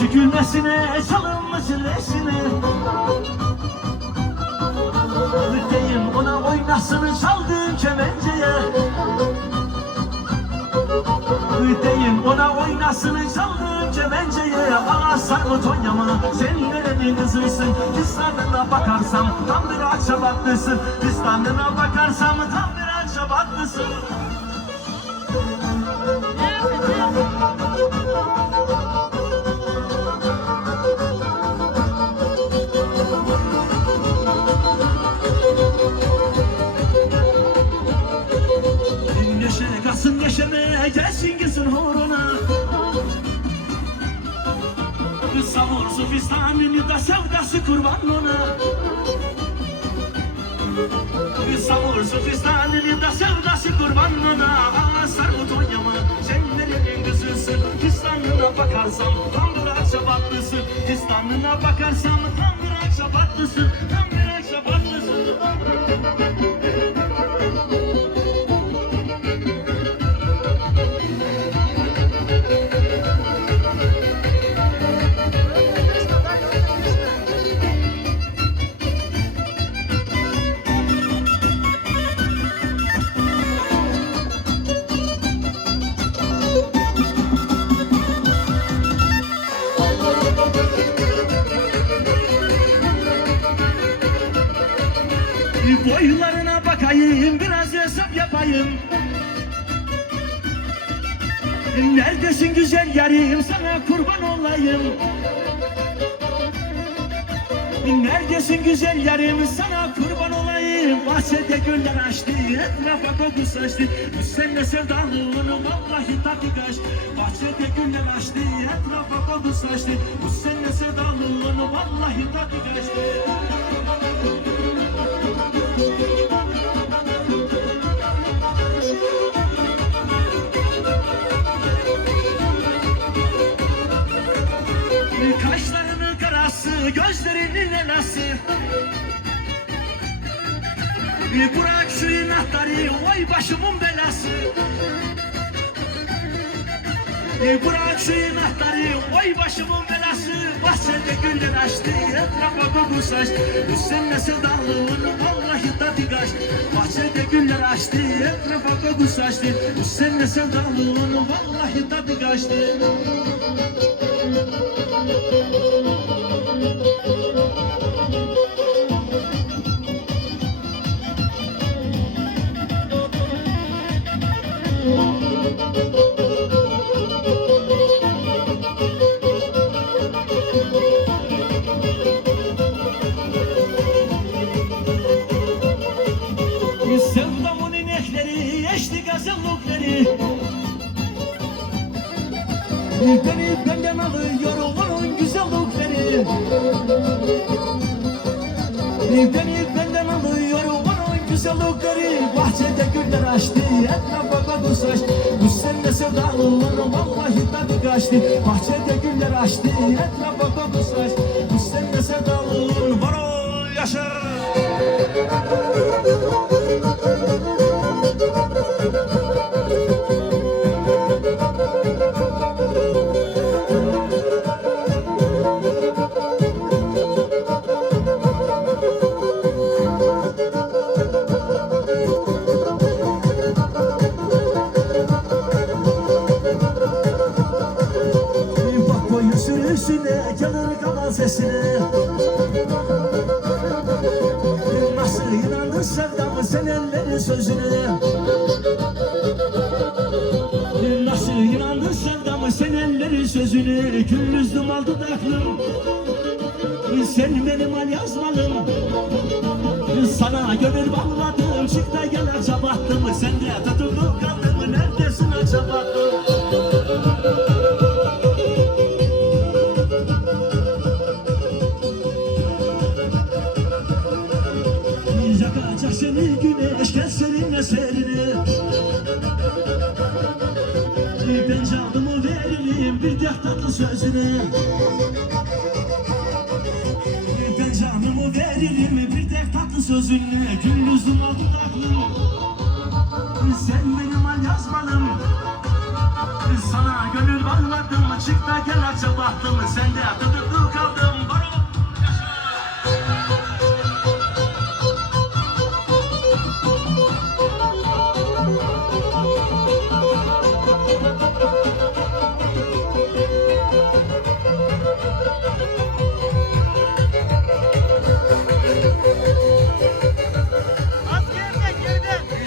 Yüzü gülmesine, çalınmış leşine. Deyim ona oynasın çaldığım kemenceye. Deyim ona oynasın çaldığım kemenceye. Ağa sarı Tonya'ma sen nerenin kızısın? Fistanına bakarsam tam bir Akçabatlısın. Fistanına bakarsam tam bir Akçabatlısın. Neşe kalsın neşeme, gelsin gitsin horuna. Savursun fistanını da sevdası kurban ona. Savursun fistanını da sevdası kurban ona. Ağlar bu Tonya'ma sen nerenin kızısın? Fistanına bakarsam tam bir Akçabatlısın. Fistanına bakarsam tam bir Akçabatlısın. Tam bir Akçabatlısın. Boylarına bakayım, biraz hesap yapayım. Neredesin güzel yarim, sana kurban olayım. Neredesin güzel yarim, sana kurban olayım. Bahçede güller açtı, etrafa koku saçtı. Bu sene sevdalığını vallahi tadı kaçtı. Bahçede güller açtı, etrafa koku saçtı. Bu sene sevdalığını vallahi tadı kaçtı. Kaşlarının karası, gözlerinin elası. Bırak şu inatları, vay başımın belası. Bırak şu inatları, vay başımın belası. Bahçede güller açtı, etrafa koku saçtı. Bu sene sevdalığını vallahi tadı kaçtı. Bahçede güller açtı, etrafa koku saçtı. Bu sene sevdalığını vallahi tadı kaçtı. Sevdamın inekleri, eşli gazellikleri. Beni benden alıyor onun güzellikleri. Beni benden alıyor onun güzellikleri. Bahçede güller açtı, etrafa koku saçtı. Bu sene sevdalığını vallahi tadı kaçtı. Bahçede güller açtı, etrafa koku saçtı. Bu sene sevdalığını var ol yaşa. Bak boyun sürüsüne, gelir kalan sesine. Nasıl inandın sevdamı sen ellerin sözüne. Nasıl inandın sevdamı sen ellerin sözüne. Güllüzdüm al dudaklım, sen benim al yazmalım. Sana gönül bağladım, çık da gel Akçabatlım. Sen de tutuldun kaldın, neredesin Akçabatlım? Yakacak seni güneş, gel seninle serine. Ben canımı veririm bir de tatlı sözüne. Ben canımı veririm bir de tatlı sözüne. Gündüzüm al dudaklım, sen benim al yazmalım. Sana gönül bağladım, çık da gel aça baktım sen de dıdıdı kaldım baro.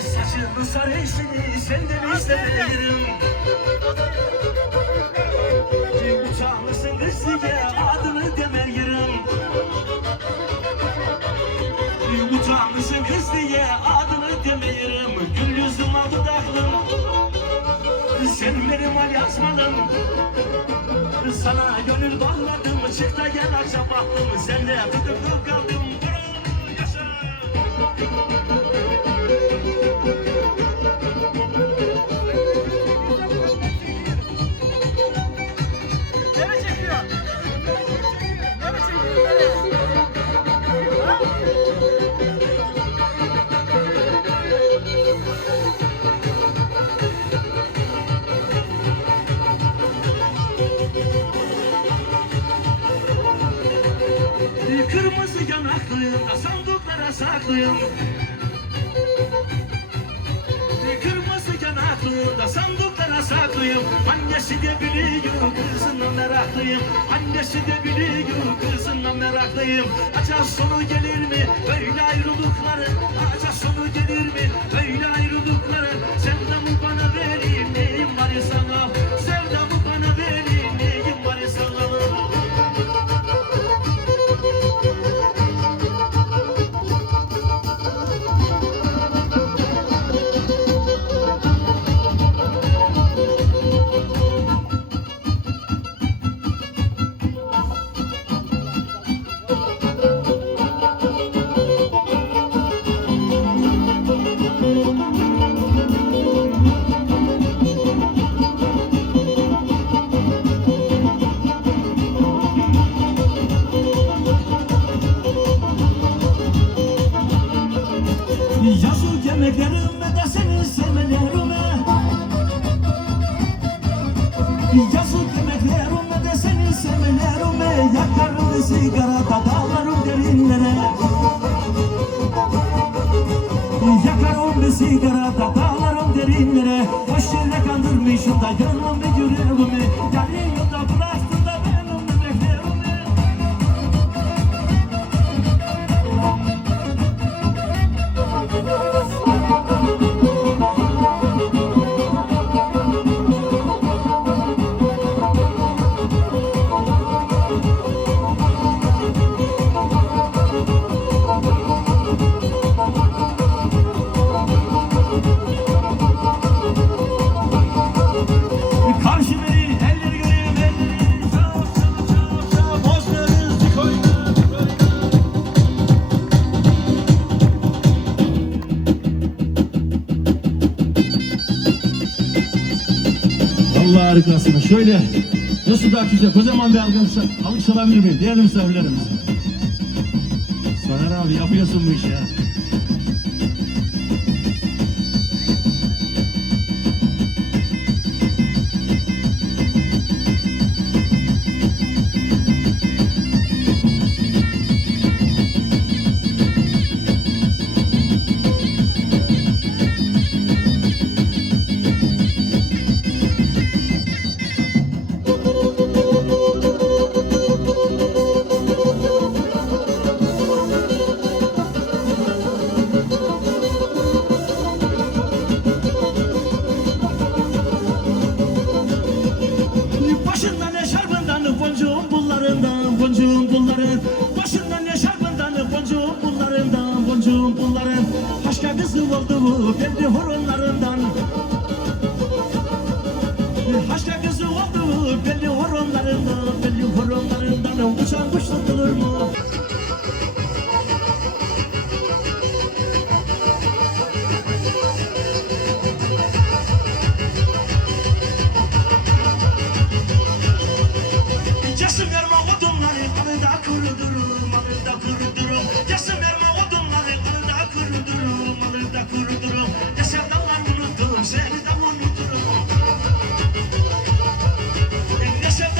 Saçını sarışını senden istemeyirim. Uçağlısın kızıya adını demeyirim. Uçağlısın kızıya adını demeyirim. Gül yüzüm al dudaklım. Sen benim al yazmalım. Sana gönül bağladım. Çık da gel aça baktım. Sen de tutuklu kaldım. Yaşa. Kırmızı yanaklıyım da sandıklara saklıyım. Kırmızı yanaklıyım da sandıklara saklıyım. Annesi de biliyor kızına meraklıyım. Annesi de biliyor kızına meraklıyım. Acaba sonu gelir mi böyle ayrılıkları? Acaba sonu gelir mi böyle ayrılıkları? Sevdamı bana vereyim neyim var ya sana? Sevdamı bana vereyim neyim var ya sana? Yazık yemeklerime de seni sevmelerime. Yazık yemeklerime de seni sevmelerime. Yakarım sigarada dağlarım derinlere. Yakarım sigarada dağlarım derinlere. Boş yere kandırmışım da gönlüm ve yüreğimi. Yarın da bıraktın da benim bebeklerimi. Karşı beni elleri göreyim elleri. Çap çap çap çap boz veririz bir koyuna. Allah harikasın. Şöyle nasıl daha güzel kocaman bir alkış alabilir miyim? Değerli misafirlerimiz. Soner abi yapıyorsun bu işi ya. Başından ne şarbından boncuğun pullarından boncuğun pulların. Başından ne şarbından boncuğun pullarından boncuğun pulların. Başka kızı oldu mu belli horonlarından. Başka kızı oldu mu belli horonlarından. Belli horonlarından uçan kuş tutulur mu? Yasın verme odunları alıda kurudurum, alıda kurudurum. Yasın verme odunları alıda kurudurum, alıda kurudurum. Ya sevdalar unuttum, seni de unuturum. Ne sevdalar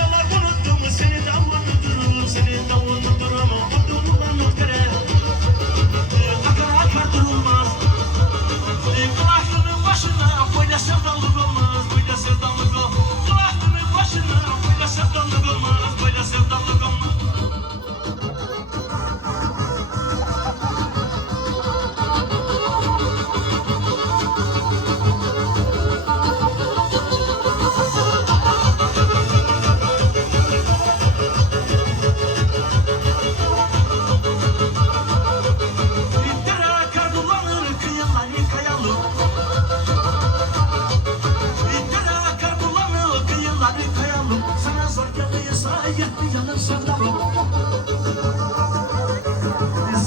yetti canım sevdalım.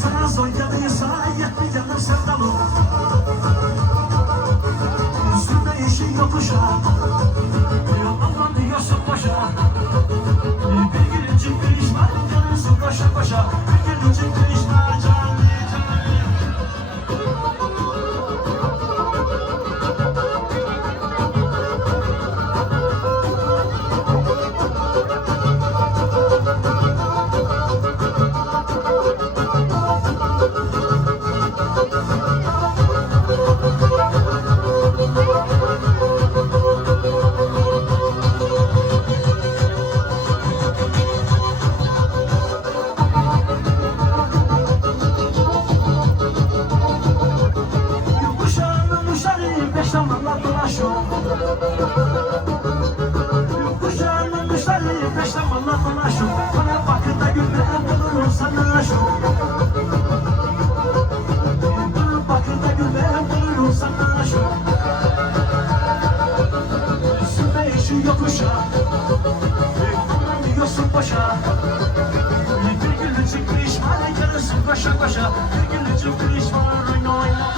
Sana soyadıysa yetti canım sevdalım. Üstünde yeşil yokuşa, Allah'ın diyorsun boşa. Bir gülücük gülüş var, canımsın koşa koşa. Bir gülücük gülüş var, canım. Zamanlar dolaşıyor. Kuşağının kuşları beş zamanlar dolaşıyor. Bana bakın da gülmeyen bulurum sana şu. Bana bakın da gülmeyen bulurum sana şu. Üstünde işi yokuşa, anlamıyorsun boşa. Bir gülücük bir iş var, yarısın koşa koşa. Bir gülücük bir iş var, oyna oyna.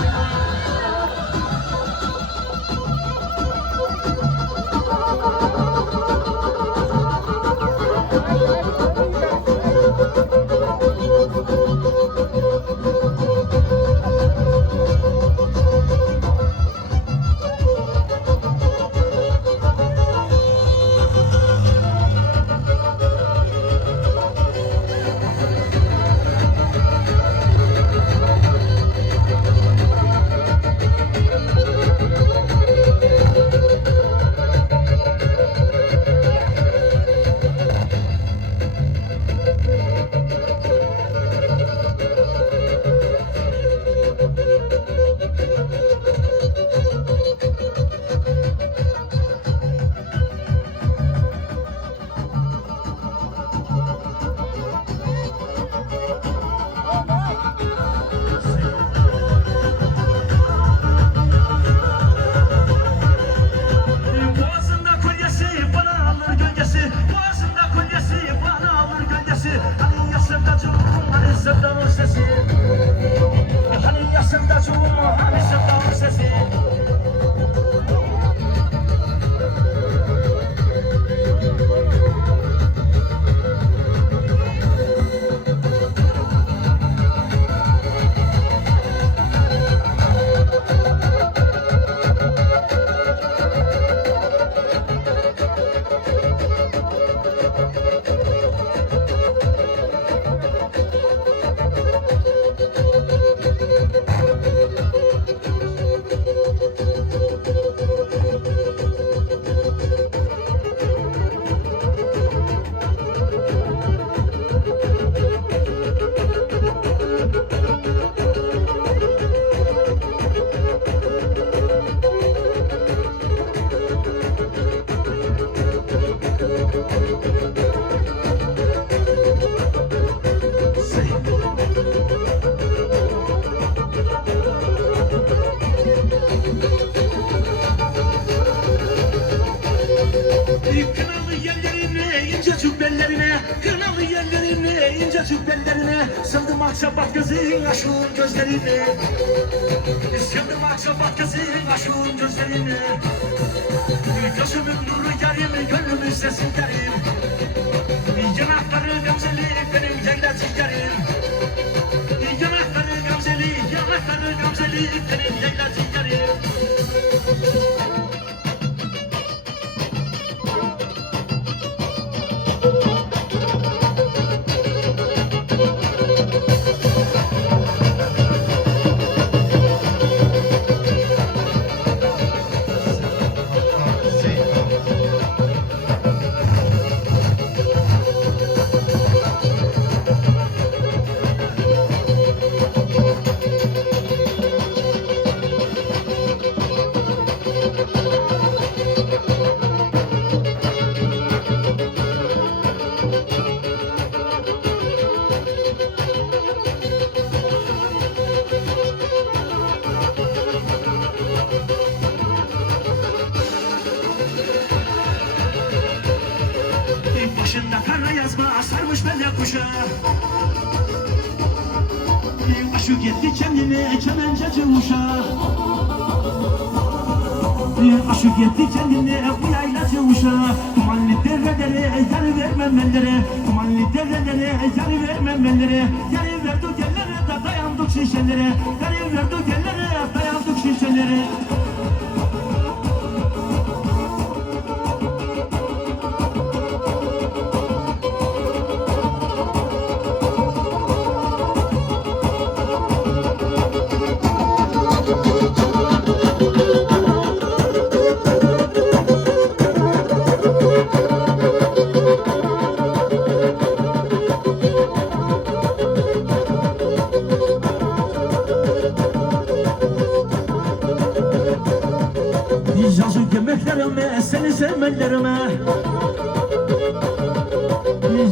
Kınalı yerlerine, ince cübbellerine, kınalı yerlerine, ince cübbellerine, sıldım akçabat kızın aşkın gözlerine, sıldım akçabat kızın aşkın gözlerine, gözümün nuru yarim, gönlümün sesi yarim, yanakları gamzeli benim yaylacı yarim, yanakları gamzeli benim yaylacı yarim. başında kara yazma sarmış belle kuşa. Aşık etti kendine kemenceci uşağı. Aşık etti kendine bu yaylacı uşağı. Dumanlı derelere yarı vermem ellere. Dumanlı derelere yarı vermem ellere. Yarı verdik ellere de dayandık şişelere. Yarı verdik ellere dayandık şişelere. Yazık yemeklerime, seni sevmelerime.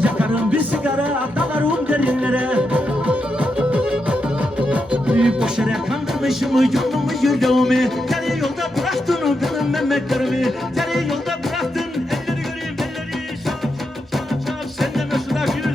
Yakarım bir sigara, dalarım derinlere. Boş yere kandırmışım yolumu yüreğimi. Yarı yolda bıraktın benim memleklerimi. Yarı yolda bıraktın elleri göreyim elleri. Şap şap şap şap sen de nasıl akıyorsun?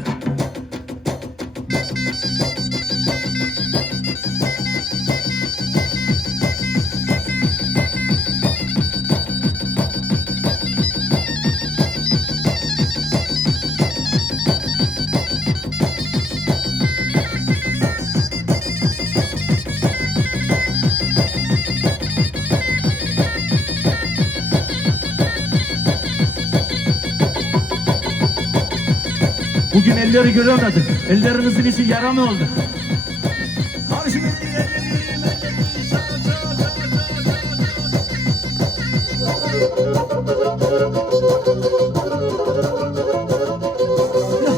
Bugün elleri göremedim. Ellerinizin içi yara mı oldu?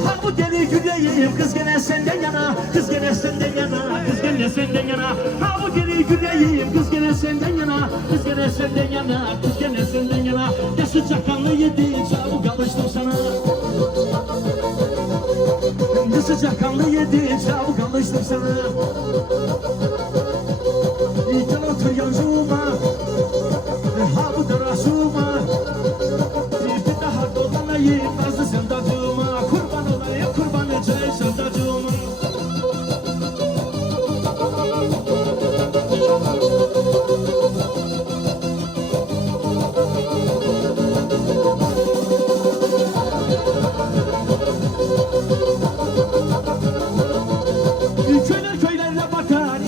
Ha bu deli yüreğim kız gene senden yana. Kız gene senden yana. Kız gene senden yana. Ha bu deli yüreğim kız gene senden yana. Kız gene senden yana. Kız gene senden yana. Ya sıcak kanlı yedi çabuk alıştım sana. Sıcak kanlı yedi çabuk alıştım sana. Gel otur yancuma. Ha bu darasuma. Bir daha dolanayım nazlı sendacıma. Kurban olayım kurban edeceğim sendacıma.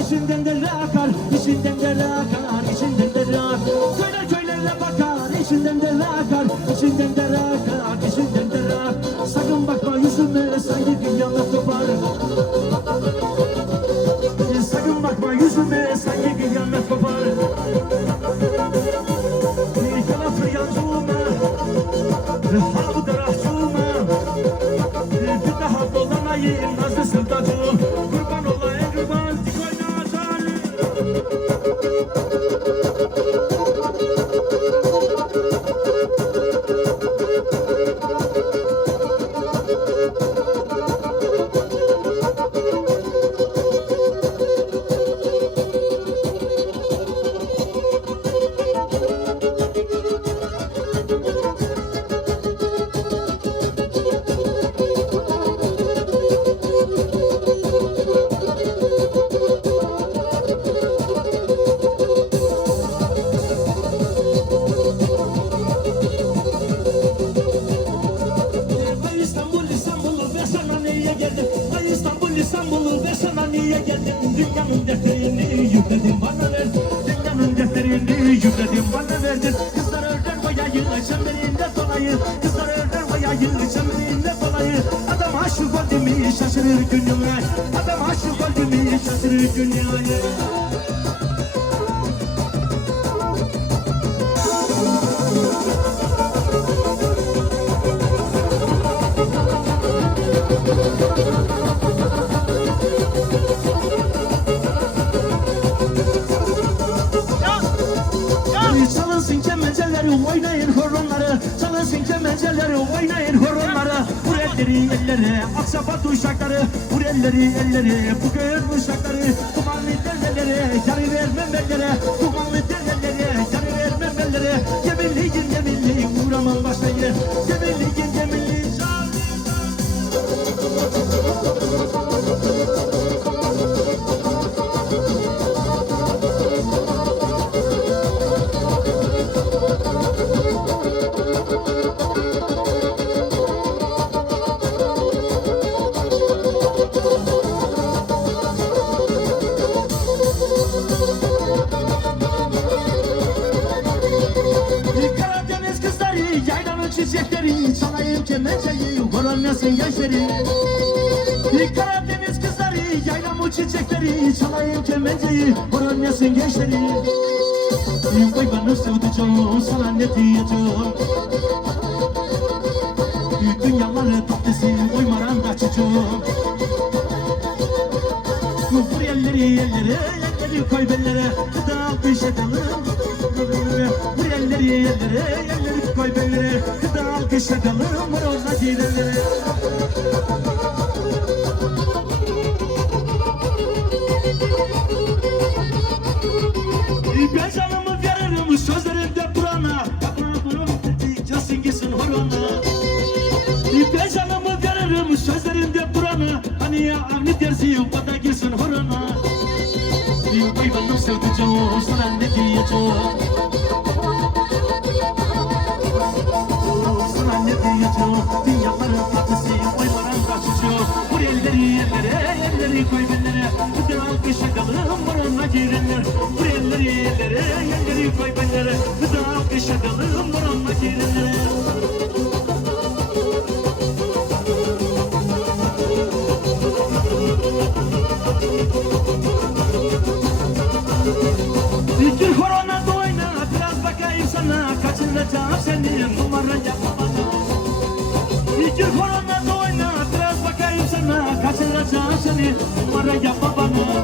İçinden de akar, içinden de akar, içinden de akar. Köyler köylerle bakar, içinden de akar, içinden de akar, içinden de akar. Sakın bakma yüzüme, sanki dünyanı kopar. Sakın bakma yüzüme, sanki dünyanı kopar. Gel otur yancuma, ha bu darahçuma. Bir daha dolanayım nazlı sevdacığım. Kurban olayım kurban, İstanbul'u ve sana niye geldim? Dünyanın defterini yükledim bana ver. Dünyanın defterini yükledim bana verdin. Kızlar örden boyayı çemberinde dolayı. Kızlar örden boyayı çemberinde dolayı. Adam aşık oldu mu şaşırır dünyaya. Adam aşık oldu mu şaşırır dünyaya. Çalınsın kemenceleri oynayın horonları. Çalınsın kemenceleri oynayın horonları. Vur elleri ellere aksapat uşakları. Vur elleri ellere bu göğün uşakları. Dumanlı derlelere yarı vermem ellere. Dumanlı derlelere yarı vermem ellere. Yeminliyin yeminliyin uğramam başlayı. Yeminliyin yeminliyin çağırın. Yaylamın çiçekleri çalayım kemençeyi Horonmasın gençleri Karadeniz kızları yaylamın çiçekleri çalayım kemençeyi Horonmasın gençleri Oy benim sevdiceğim sana ne diyeceğim Dünyaları tatlısı oy maranda çocuğum Vur elleri koy bellere Gıda bir şey dalım Vur elleri koy bellere Gıda bir şey dalım Morozla gidelim Ben canımı veririm sözlerimde Kur'an'a Casın gitsin horona Ben canımı veririm sözlerimde Kur'an'a Hani ya avni dersi o da girsin horona Oy benim sevdiceğim sana ne diyeceğim Sana ne diyeceğim Dünyaların tatlısı oy maranda çocuğum Vur elleri koy bellere Gıda alkışa kalım morona girenler Vur elleri koy bellere Gıda alkışa kalım morona girenler İki korona da oyna biraz bakayım sana Kaçıracağım seni numara yapma bana İki korona da oyna biraz bakayım sana Kaçıracağım seni numara yapma bana